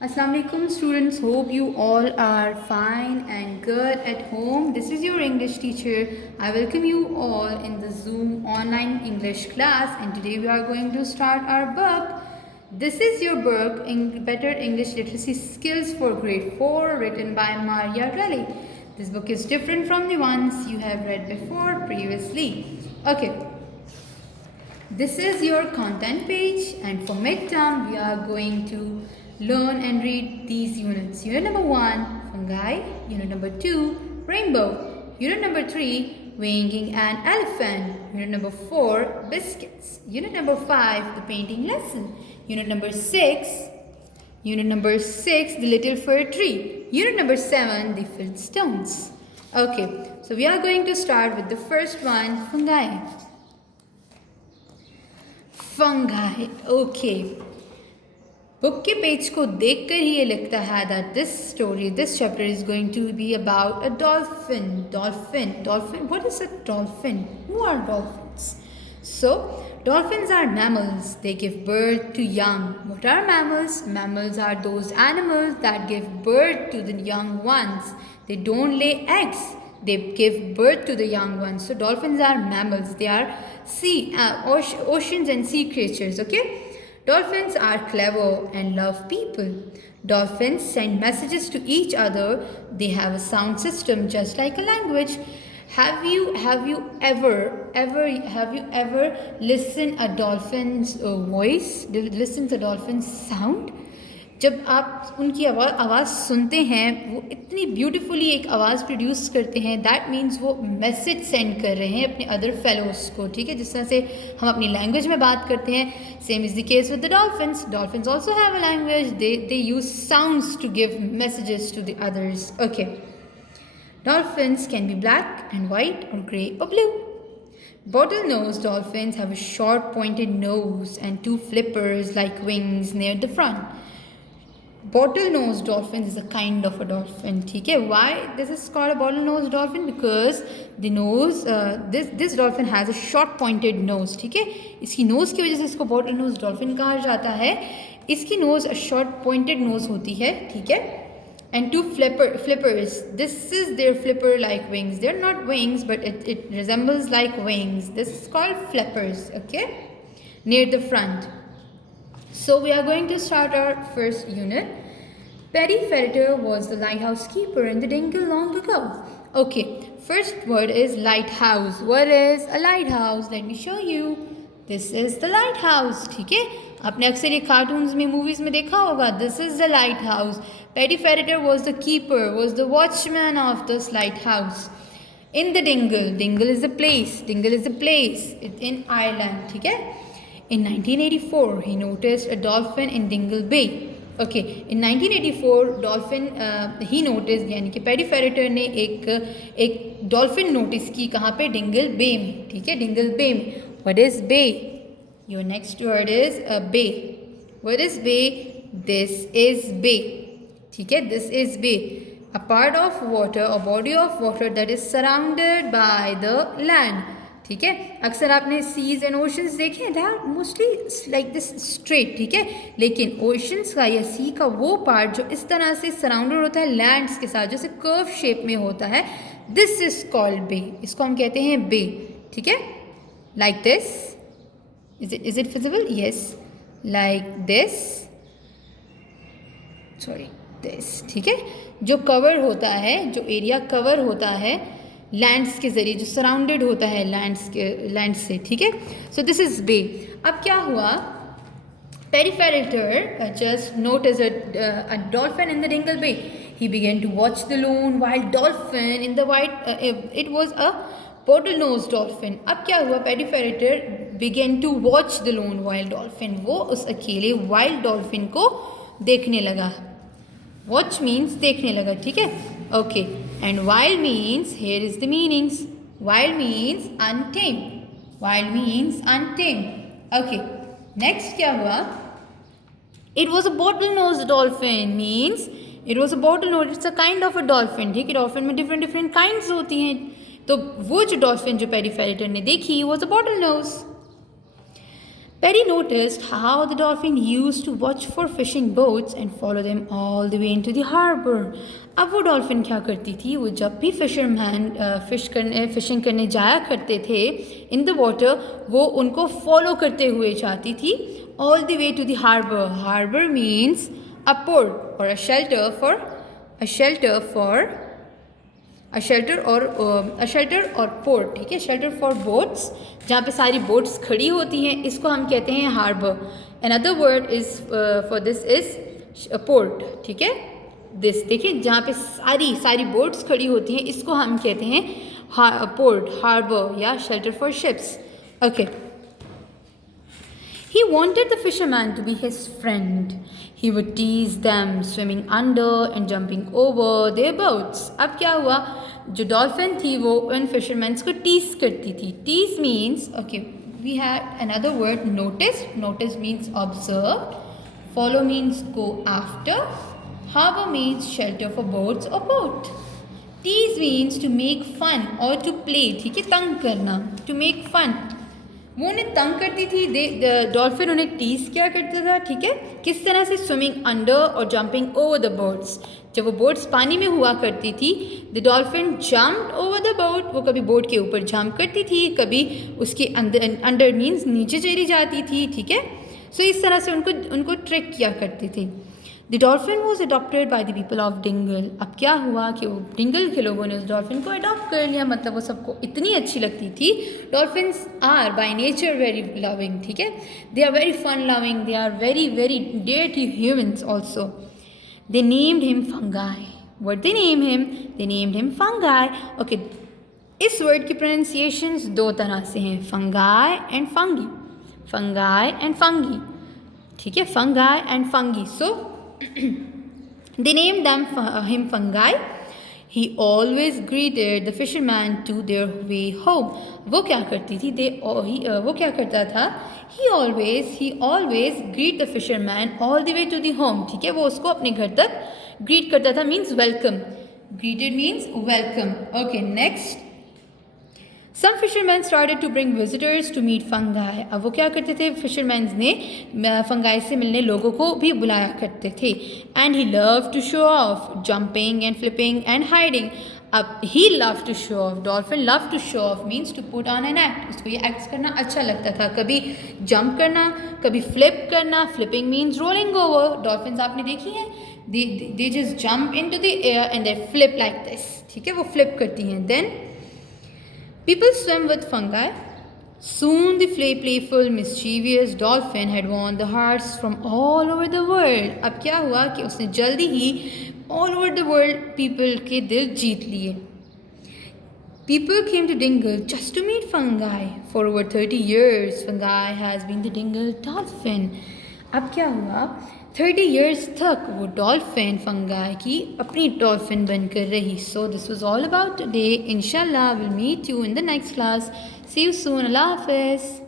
Assalamualaikum students, hope you all are fine and good at home. This is your English teacher. I welcome you all in the Zoom online English class, and today we are going to start our book. This is your book, Better English Literacy Skills for Grade 4, written by Maria Relly. This book is different from the ones you have read before previously. Okay. This is your content page, and for midterm we are going to learn and read these units. Unit number 1, fungi. Unit number 2, rainbow. Unit number 3, weighing an elephant. Unit number 4, biscuits. Unit number 5, the painting lesson. Unit number 6, the little fir tree. Unit number 7, the Flintstones. Okay, so we are going to start with the first one, fungi. Fungi okay book के page को देखकर ही ये लगता है that this chapter is going to be about a dolphin what is a dolphin who are dolphins so dolphins are mammals. They give birth to young. What are mammals? Mammals are those animals that give birth to the young ones. They don't lay eggs. They give birth to the young ones. So dolphins are mammals. They are oceans and sea creatures. Okay, dolphins are clever and love people. Dolphins send messages to each other. They have a sound system just like a language. Have you ever listened a dolphin's voice? Listen to dolphin's sound. जब आप उनकी आवाज़ सुनते हैं वो इतनी beautifully एक आवाज़ प्रोड्यूस करते हैं दैट मीन्स वो मैसेज सेंड कर रहे हैं अपने अदर फेलोज़ को. ठीक है, जिस तरह से हम अपनी लैंग्वेज में बात करते हैं same is the case with the dolphins also have a language. They use sounds to give messages to the others. Okay, dolphins can be black and white or grey or blue. Bottlenose dolphins have a short pointed nose and two flippers like wings near the front. Bottlenose dolphin is a kind of a dolphin. ठीक है, why this is called a bottlenose dolphin? Because the nose this dolphin has a short pointed nose. ठीक है, इसकी nose की वजह से इसको bottlenose dolphin कहा जाता है. इसकी nose short pointed nose होती है. ठीक है, and two flippers. This is their flipper like wings. They're not wings, but it resembles like wings. This is called flippers. Okay, near the front. So we are going to start our first unit. Paddy Ferreter was the lighthouse keeper in the dingle long ago. Okay, first word is lighthouse. What is a lighthouse? Let me show you. This is the lighthouse. ठीक है, आपने अक्सर ये cartoons में movies में देखा होगा. This is the lighthouse. Paddy Ferreter was the keeper, was the watchman of this lighthouse. In the dingle. Dingle is a place in Ireland. ठीक है. In 1984, he noticed a dolphin in Dingle Bay. Okay, in 1984 he noticed यानी कि Paddy Ferreter ने एक dolphin notice की. कहाँ पे? डिंगल बे में. ठीक है, डिंगल बे में. What is bay? Your next word is a bay. What is bay? This is bay. ठीक है, this is bay. A part of water, a body of water that is surrounded by the land. ठीक है, अक्सर आपने seize and oceans देखे हैं, they are mostly like this straight. ठीक है, लेकिन ओशंस का या सी का वो पार्ट जो इस तरह से सराउंडेड होता है लैंड्स के साथ, जैसे कर्व शेप में होता है, दिस इज कॉल्ड बे. इसको हम कहते हैं बे. ठीक है, like this. Is it visible? Yes, like this, sorry this. ठीक है, जो कवर होता है, जो एरिया कवर होता है लैंड्स के ज़रिए, जो सराउंडेड होता है लैंड से. ठीक है, सो दिस इज़ बे. अब क्या हुआ? Paddy Ferreter just noticed a dolphin in the Dingle Bay. He began to watch the lone wild dolphin in the white. It was a bottlenose dolphin. अब क्या हुआ? Paddy Ferreter began to watch the lone wild dolphin. वो उस अकेले wild dolphin को देखने लगा. Watch means देखने लगा. ठीक है, okay. And wild means, here is the meanings. Wild means untamed. Wild means untamed. Okay. Next क्या हुआ? It was a bottlenose dolphin means it was a bottlenose. It's a kind of a dolphin. ठीक है, dolphin में different kinds होती हैं. तो वो जो डॉल्फिन जो Paddy Ferreter ने देखी was a bottlenose. Perry noticed how the dolphin used to watch for fishing boats and follow them all the way into the harbor. अब वो डॉल्फिन क्या करती थी, वो जब भी फिशरमैन फिशिंग करने जाया करते थे इन द वाटर, वो उनको फॉलो करते हुए जाती थी all the way to the harbor. Harbor means a port or a shelter और पोर्ट, ठीक है, शेल्टर फॉर बोट्स, जहाँ पे सारी बोट्स खड़ी होती हैं, इसको हम कहते हैं harbour. Another word is for this is port, ठीक है. दिस देखिए, जहाँ पे सारी बोट्स खड़ी होती हैं, इसको हम कहते हैं पोर्ट, हार्बर या shelter for ships. Okay. He wanted the fisherman to be his friend. He would tease them, swimming under and jumping over their boats. अब क्या हुआ, जो डॉल्फिन थी वो उन फिशरमैन्स को टीज करती थी. Tease means, okay, we have another word notice. Notice means observe. Follow means go after. Harbour means shelter for boats और boat. Tease means to make fun और टू प्ले, ठीक है, तंग करना, टू मेक फन. वो उन्हें तंग करती थी, डॉल्फिन उन्हें टीज क्या करता था, ठीक है, किस तरह से, स्विमिंग अंडर और जंपिंग ओवर द बोट्स. जब वो बोट्स पानी में हुआ करती थी, the dolphin jumped over the boat, वो कभी बोट के ऊपर जंप करती थी, कभी उसके अंडर मीन्स नीचे चली जाती थी, ठीक है. सो इस तरह से उनको ट्रिक किया करती थी. The dolphin was adopted by the people of Dingal. अब क्या हुआ कि वो डिंगल के लोगों ने उस डॉल्फिन को अडॉप्ट कर लिया, मतलब वो सबको इतनी अच्छी लगती थी. Dolphins are by nature very loving, ठीक है, they are very fun loving, they are very very dear to humans also. They named him fungi. What they named him? They named him fungi. Okay, इस word की pronunciations दो तरह से हैं, fungi and fungi. Fungi and fungi, ठीक है, fungi and fungi. So they named him fungi. He always greeted the fisherman to their way home. वो क्या करती थी, वो क्या करता था, he always greet the fisherman all the way to the home, ठीक है, वो उसको अपने घर तक greet करता था, means welcome. Greeted means welcome. Okay, next. Some fishermen started to bring visitors to meet fungi. अब वो क्या करते थे, फिशरमैन ने फंगाई से मिलने लोगों को भी बुलाया करते थे. And he loved to show off, jumping and flipping and hiding. अब he loved to show off, dolphin loved to show off means to put on an act. उसको ये एक्ट करना अच्छा लगता था, कभी जंप करना, कभी फ्लिप करना. Flipping means rolling over. Dolphins आपने देखी हैं, they just jump into the air and they flip like this, ठीक है, वो फ्लिप करती हैं. Then people swam with fungi. Soon the playful, mischievous dolphin had won the hearts from all over the world. अब क्या हुआ कि उसने जल्दी ही all over the world people के दिल जीत लिए. People came to Dingle just to meet fungi. For over 30 years, fungi has been the Dingle dolphin. अब क्या हुआ, 30 years तक वो डॉल्फिन फंगाई की अपनी डॉल्फिन बनकर रही. So this was all about today. इंशाल्लाह will meet you in the next class. See you soon. अल्लाह हाफिज़.